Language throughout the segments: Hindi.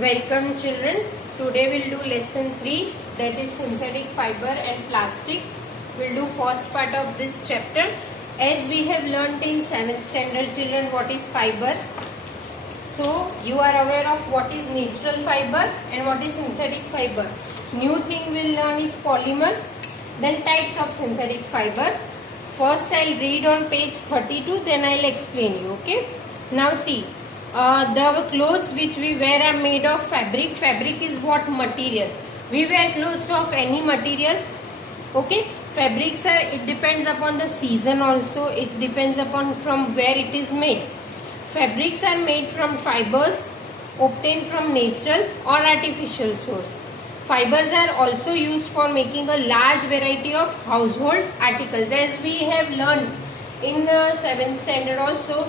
Welcome children. Today we'll do lesson 3, that is synthetic fiber and plastic. We'll do first part of this chapter. As we have learnt in 7th standard children what is fiber. So you are aware of what is natural fiber and what is synthetic fiber. New thing we'll learn is polymer, then types of synthetic fiber. First I'll read on page 32, then I'll explain you. Okay. Now see. The clothes which we wear are made of fabric. Fabric is what material? We wear clothes of any material. Okay. Fabrics are, it depends upon the season also. It depends upon from where it is made. Fabrics are made from fibers obtained from natural or artificial source. Fibers are also used for making a large variety of household articles. As we have learned in 7th standard also,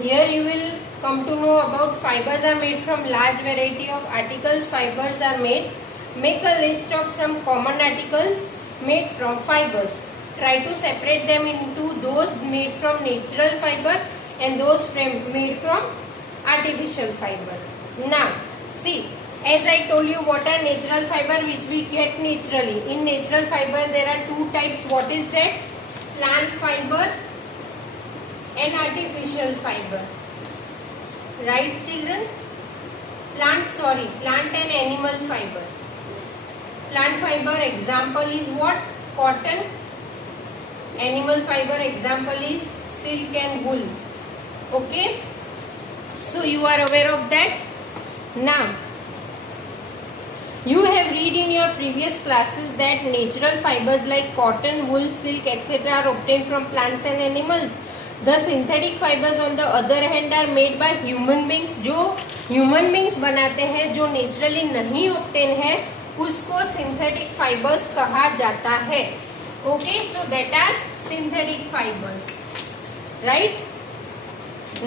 here you will come to know about fibers are made from large variety of articles. Fibers are made. Make a list of some common articles made from fibers. Try to separate them into those made from natural fiber and those made from artificial fiber. Now, see, as I told you, what are natural fiber which we get naturally. In natural fiber, there are two types. What is that? Plant fiber and artificial fiber. Right, children? Plant and animal fiber. Plant fiber example is what? Cotton. Animal fiber example is silk and wool. Okay? So you are aware of that? Now, you have read in your previous classes that natural fibers like cotton, wool, silk, etc. are obtained from plants and animals. The synthetic fibers on the other hand are made by human beings. जो human beings बनाते हैं, जो naturally नहीं obtain है, उसको synthetic fibers कहा जाता है. Okay, so that are synthetic fibers. Right?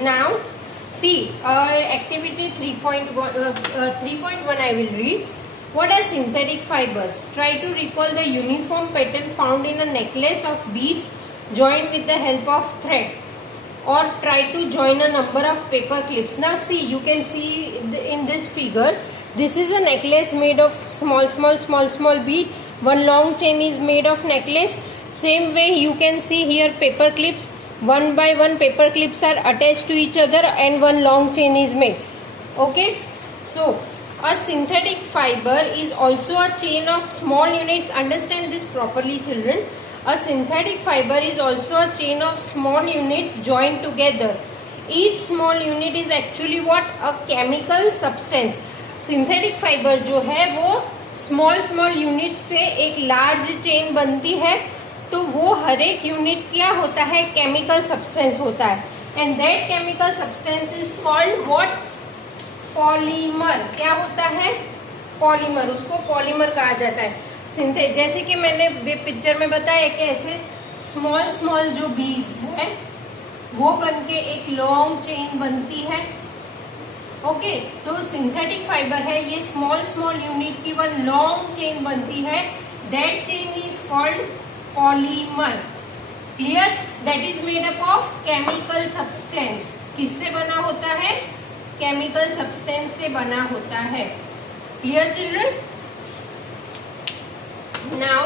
Now, see, activity 3.1 I will read. What are synthetic fibers? Try to recall the uniform pattern found in a necklace of beads joined with the help of thread. Or try to join a number of paper clips. Now see, you can see in this figure, this is a necklace made of small bead. One long chain is made of necklace. Same way you can see here paper clips. One by one paper clips are attached to each other and one long chain is made. Okay. So a synthetic fiber is also a chain of small units. Understand this properly, children. A synthetic fiber is also a chain of small units joined together. Each small unit is actually what? A chemical substance. Synthetic fiber जो है वो small units से एक large chain बनती है, तो वो हर एक unit क्या होता है? Chemical substance होता है. And that chemical substance is called what? Polymer. क्या होता है? Polymer. उसको polymer कहा जाता है. जैसे कि मैंने पिक्चर में बताया कि ऐसे स्मॉल जो बीड्स है वो बनके एक लॉन्ग चेन बनती है. ओके, तो सिंथेटिक फाइबर है, ये स्मॉल यूनिट की वन लॉन्ग चेन बनती है. That chain is called polymer. Clear? That is made up of chemical substance. किससे बना होता है? केमिकल सब्सटेंस से बना होता है. Clear children? Now,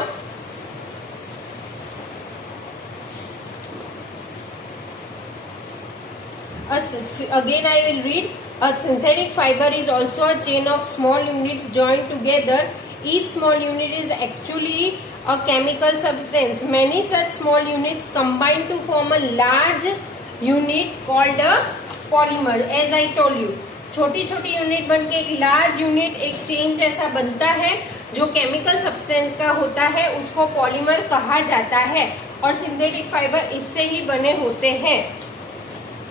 again I will read. A synthetic fiber is also a chain of small units joined together. Each small unit is actually a chemical substance. Many such small units combine to form a large unit called a polymer. As I told you, छोटी यूनिट बनके एक लार्ज यूनिट, एक चेन जैसा बनता है जो केमिकल सब्सटेंस का होता है, उसको पॉलीमर कहा जाता है. और सिंथेटिक फाइबर इससे ही बने होते हैं.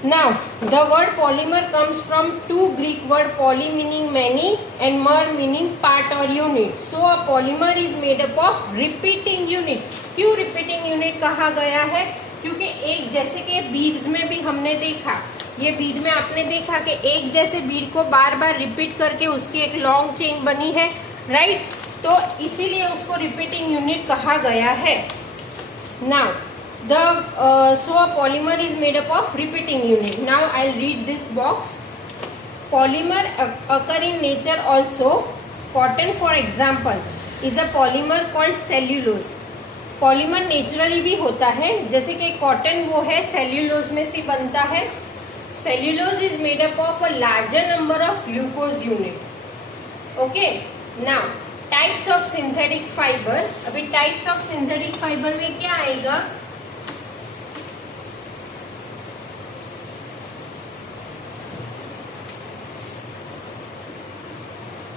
Now the word polymer comes from two Greek word, poly meaning many and mer meaning part or unit. So a polymer is made up of repeating unit. क्यों रिपीटिंग यूनिट कहा गया है? क्योंकि एक जैसे कि बीड्स में भी हमने देखा, ये बीड में आपने देखा कि एक जैसे बीड को बार बार रिपीट करके उसकी एक लॉन्ग चेन बनी है. राइट? तो इसीलिए उसको रिपीटिंग यूनिट कहा गया है. Now so a polymer is made up of repeating unit. Now I'll read this box. polymer occur in nature also. Cotton for example is a polymer called cellulose. Polymer naturally भी होता है, जैसे कि कॉटन वो है सेल्यूलोज में से बनता है. Cellulose is made up of a larger number of glucose unit. Okay, now types of synthetic fibre. अभी टाइप्स ऑफ सिंथेटिक फाइबर में क्या आएगा?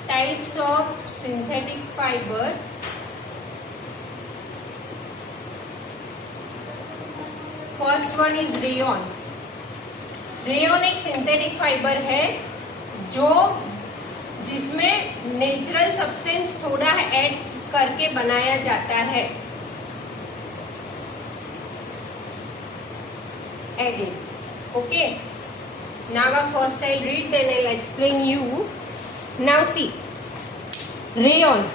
Types of synthetic fibre. First one is rayon. Rayon एक सिंथेटिक फाइबर है जिसमें नेचुरल सब्सटेंस थोड़ा ऐड करके बनाया जाता है. Added. Okay, now first I read then I will explain you. Now see, rayon.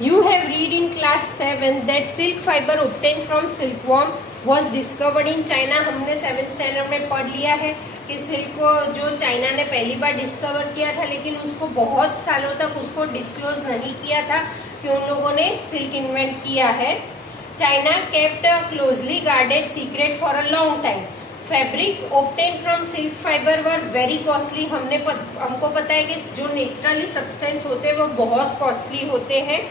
You have read in class 7 that silk fiber obtained from silkworm was discovered in China. हमने 7th स्टैंडर्ड में पढ़ लिया है कि सिल्क को जो चाइना ने पहली बार डिस्कवर किया था, लेकिन उसको बहुत सालों तक उसको डिस्क्लोज नहीं किया था कि उन लोगों ने सिल्क इन्वेंट किया है. China kept a closely guarded secret for a long time. Fabric obtain from silk fibre were very costly. हमको पता है कि जो नेचुरली सब्सटेंस होते हैं वो बहुत कॉस्टली होते हैं.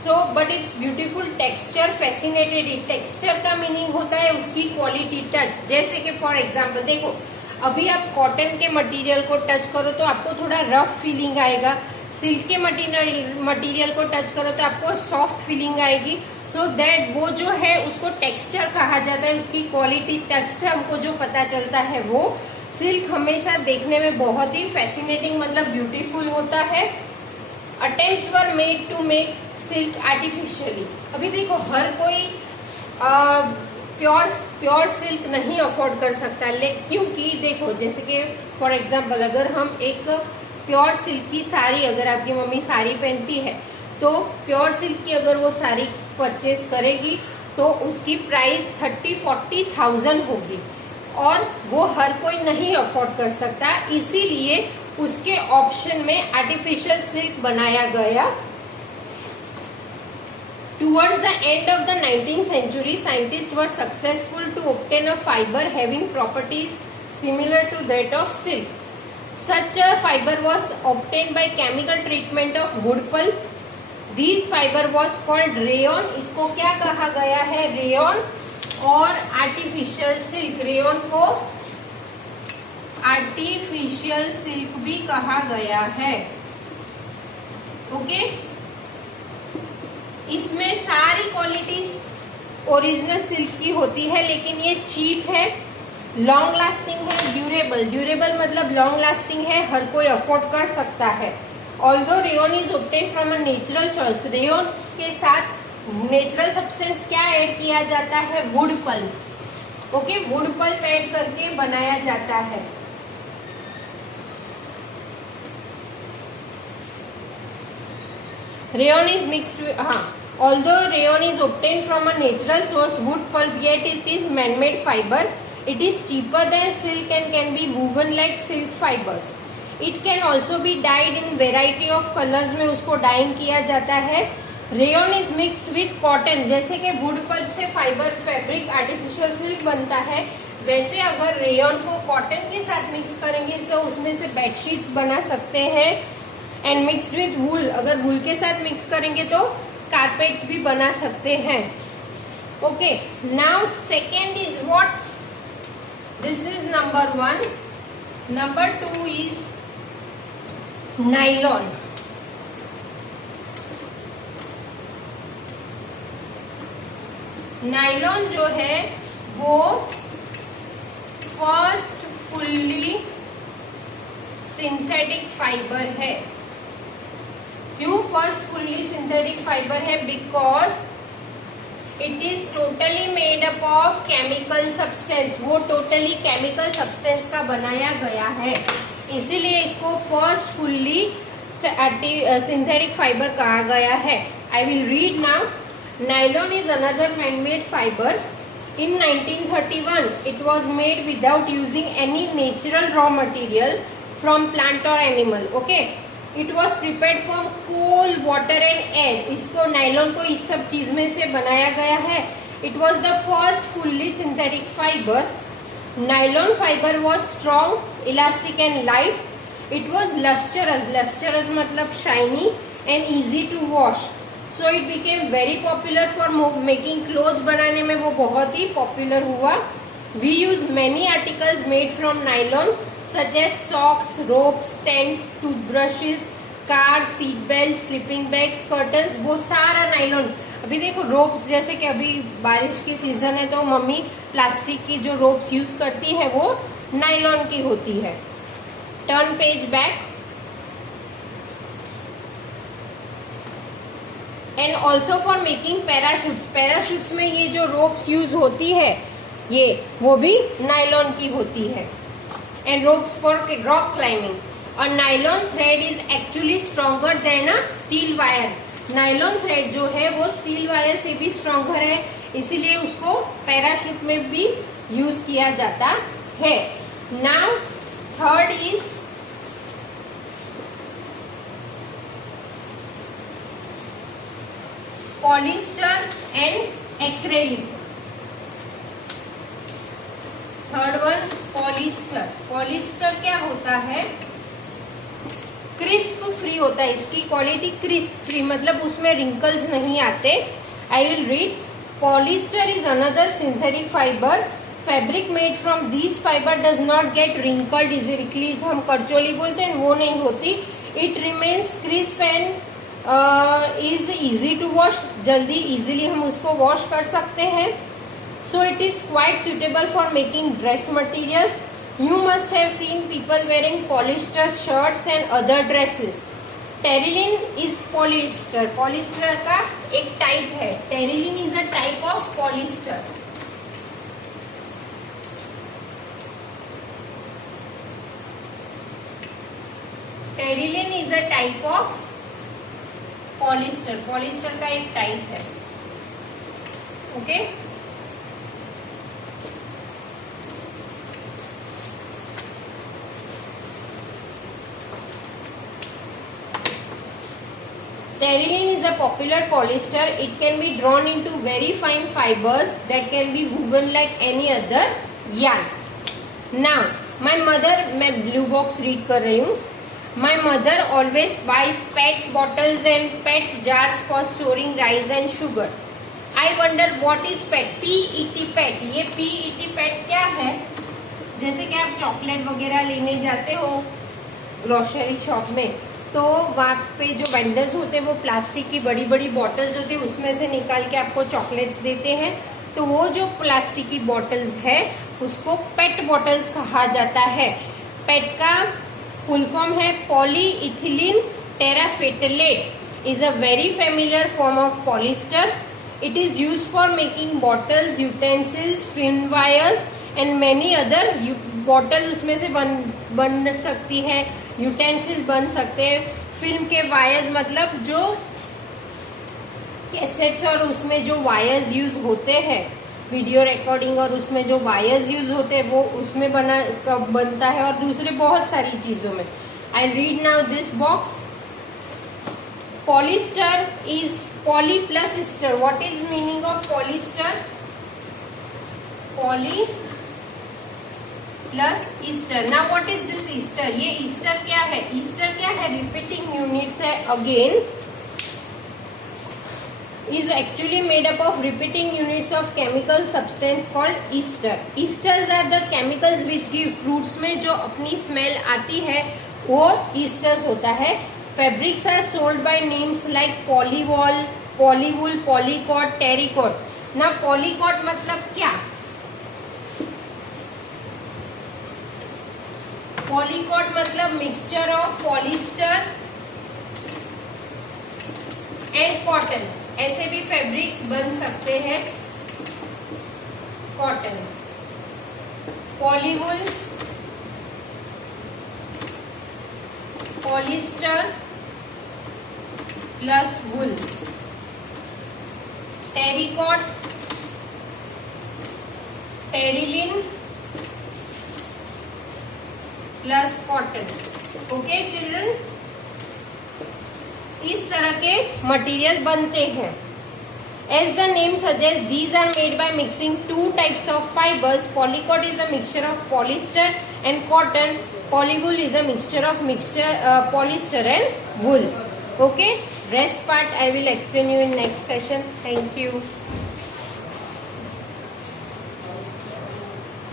So but it's beautiful texture fascinated it. Texture का मीनिंग होता है उसकी क्वालिटी, टच. जैसे कि फॉर एग्जांपल देखो, अभी आप कॉटन के मटेरियल को टच करो तो आपको थोड़ा रफ फीलिंग आएगा. सिल्क के मटेरियल को टच करो तो आपको सॉफ्ट फीलिंग आएगी. सो दैट वो जो है उसको टेक्सचर कहा जाता है. उसकी क्वालिटी टच से हमको जो पता चलता है वो. सिल्क हमेशा देखने में बहुत ही फैसिनेटिंग मतलब ब्यूटीफुल होता है. Attempts were made to make silk artificially. अभी देखो, हर कोई प्योर सिल्क नहीं अफोर्ड कर सकता, क्योंकि देखो जैसे कि फॉर एग्जांपल अगर हम एक प्योर सिल्क की साड़ी, अगर आपकी मम्मी साड़ी पहनती है तो प्योर सिल्क की अगर वो साड़ी परचेज करेगी तो उसकी प्राइस 30-40,000 होगी और वो हर कोई नहीं अफोर्ड कर सकता. इसीलिए उसके ऑप्शन में आर्टिफिशियल सिल्क बनाया गया. Towards the end of the 19th century, scientists were successful to obtain a fiber having properties similar to that of silk. Such a fiber was obtained by chemical treatment of wood pulp. This fiber was called rayon. इसको क्या कहा गया है? रेयॉन. और आर्टिफिशियल सिल्क, रेयॉन को आर्टिफिशियल सिल्क भी कहा गया है. ओके, इसमें सारी क्वालिटीज ओरिजिनल सिल्क की होती है, लेकिन ये चीप है, लॉन्ग लास्टिंग है, ड्यूरेबल. ड्यूरेबल मतलब लॉन्ग लास्टिंग है, हर कोई अफोर्ड कर सकता है. Although rayon is obtain from a natural source. Rayon के साथ नेचुरल सब्सटेंस क्या ऐड किया जाता है? Wood pulp. Okay, wood pulp add करके बनाया जाता है. Rayon is mixed with, although rayon is obtained from a natural source, wood pulp, yet it is man-made fiber. It is cheaper than silk and can be woven like silk fibers. It can also be dyed in variety of colors. में उसको डाइंग किया जाता है. Rayon is mixed with cotton. जैसे कि वुड पल्प से फाइबर फैब्रिक आर्टिफिशियल सिल्क बनता है, वैसे अगर रेयन को कॉटन के साथ मिक्स करेंगे तो उसमें से बेडशीट्स बना सकते हैं. एंड मिक्सड विथ वूल, अगर वूल के साथ मिक्स करेंगे तो कारपेट्स भी बना सकते हैं. Okay, now second is what? This is number 1. Number 2 is nylon. Nylon जो है वो फर्स्ट फुल्ली सिंथेटिक फाइबर है. क्यों फर्स्ट फुल्ली सिंथेटिक फाइबर है? Because it is totally made up of chemical substance. वो टोटली केमिकल सब्सटेंस का बनाया गया है, इसीलिए इसको फर्स्ट फुल्ली सिंथेटिक फाइबर कहा गया है. आई will read now. Nylon is another man-made fibre. In 1931, it was made without using any natural raw material. From plant और animal. Okay, it was prepared from coal, water and air. इसको नायलॉन को इस सब चीज में से बनाया गया है. It was the first fully synthetic fibre. Nylon fibre was strong, elastic and light. It was lustrous. Lustrous मतलब shiny and easy to wash. So it became very popular for making clothes. बनाने में वो बहुत ही पॉपुलर हुआ. We use many articles made from nylon such as socks, ropes, tents, toothbrushes, car, seat belts, sleeping bags, curtains. वो सारा नायलॉन. अभी देखो रोप्स, जैसे कि अभी बारिश की सीजन है तो मम्मी प्लास्टिक की जो रोप्स यूज करती है वो नायलॉन की होती है. Turn page back. And also for making parachutes. Parachutes में ये जो रोप्स यूज होती है ये वो भी नायलॉन की होती है. And ropes for rock climbing. A nylon thread is actually stronger than a steel wire. Nylon thread जो है वो स्टील वायर से भी स्ट्रॉन्गर है, इसीलिए उसको पैराशूट में भी यूज किया जाता है. Now third is polyester and acrylic. Third one polyester. Polyester क्या होता है? क्रिस्प फ्री होता है. इसकी क्वालिटी क्रिस्प फ्री मतलब उसमें रिंकल्स नहीं आते. I will read. Polyester is another synthetic fibre. Fabric made from this fibre does not get wrinkled easily. हम करचोली बोलते हैं, वो नहीं होती. It remains crisp and is easy to wash. जल्दी इजीली हम उसको वॉश कर सकते हैं. So it is quite suitable for making dress material. You must have seen people wearing polyester shirts and other dresses. Terylene is polyester. Polyester का एक टाइप है. Terylene is a type of polyester. Terylene is a type of polyester. Polyester का एक टाइप है. Okay? Terylene is a popular polyester. It can be drawn into very fine fibers that can be woven like any other yarn. Now, my mother, मैं blue box read कर रही हूँ. My mother always buys PET bottles and PET jars for storing rice and sugar. I wonder what is PET? PET PET. ये PET PET क्या है? जैसे कि आप चॉकलेट वगैरह लेने जाते हो ग्रोसरी शॉप में, तो वहाँ पे जो वेंडर्स होते हैं वो प्लास्टिक की बड़ी बड़ी बॉटल्स होती है, उसमें से निकाल के आपको चॉकलेट्स देते हैं. तो वो जो प्लास्टिक की बॉटल्स है उसको पेट बॉटल्स कहा जाता है. पेट का फुल फॉर्म है polyethylene terephthalate. Is a very familiar form of polyester. It is use for making bottles, utensils, film wires and many other. Bottle उसमें से बन सकती है, यूटेंसिल बन सकते हैं. फिल्म के वायर्स मतलब जो कैसेट्स और उसमें जो वायर्स यूज होते हैं वीडियो रिकॉर्डिंग और उसमें जो वायर्स यूज होते हैं वो उसमें बनता है और दूसरे बहुत सारी चीजों में. I read now this box. Polyester is poly plus Easter. What is meaning of polyester? Poly plus Easter. Now what is this Easter? ये ईस्टर क्या है? ईस्टर क्या है? रिपीटिंग यूनिट्स है. Again is actually made up of repeating units of chemical substance called ester. Esters are the chemicals which give fruits में जो अपनी स्मेल आती है वो esters होता है. Fabrics are sold by names like polywool, polywool, polycot, terrycot. ना polycot मतलब क्या? Polycot मतलब mixture of polyester and cotton. ऐसे भी फैब्रिक बन सकते हैं. Cotton, polywool, polyester plus wool, terricot, terylene plus cotton. Okay children, इस तरह के मटेरियल बनते हैं. As the name suggests, these are made by mixing two types of fibers. Polycot is a mixture of polyester and cotton. Polywool is a mixture of polyester and wool. Okay, rest part I will explain you in next session. Thank you.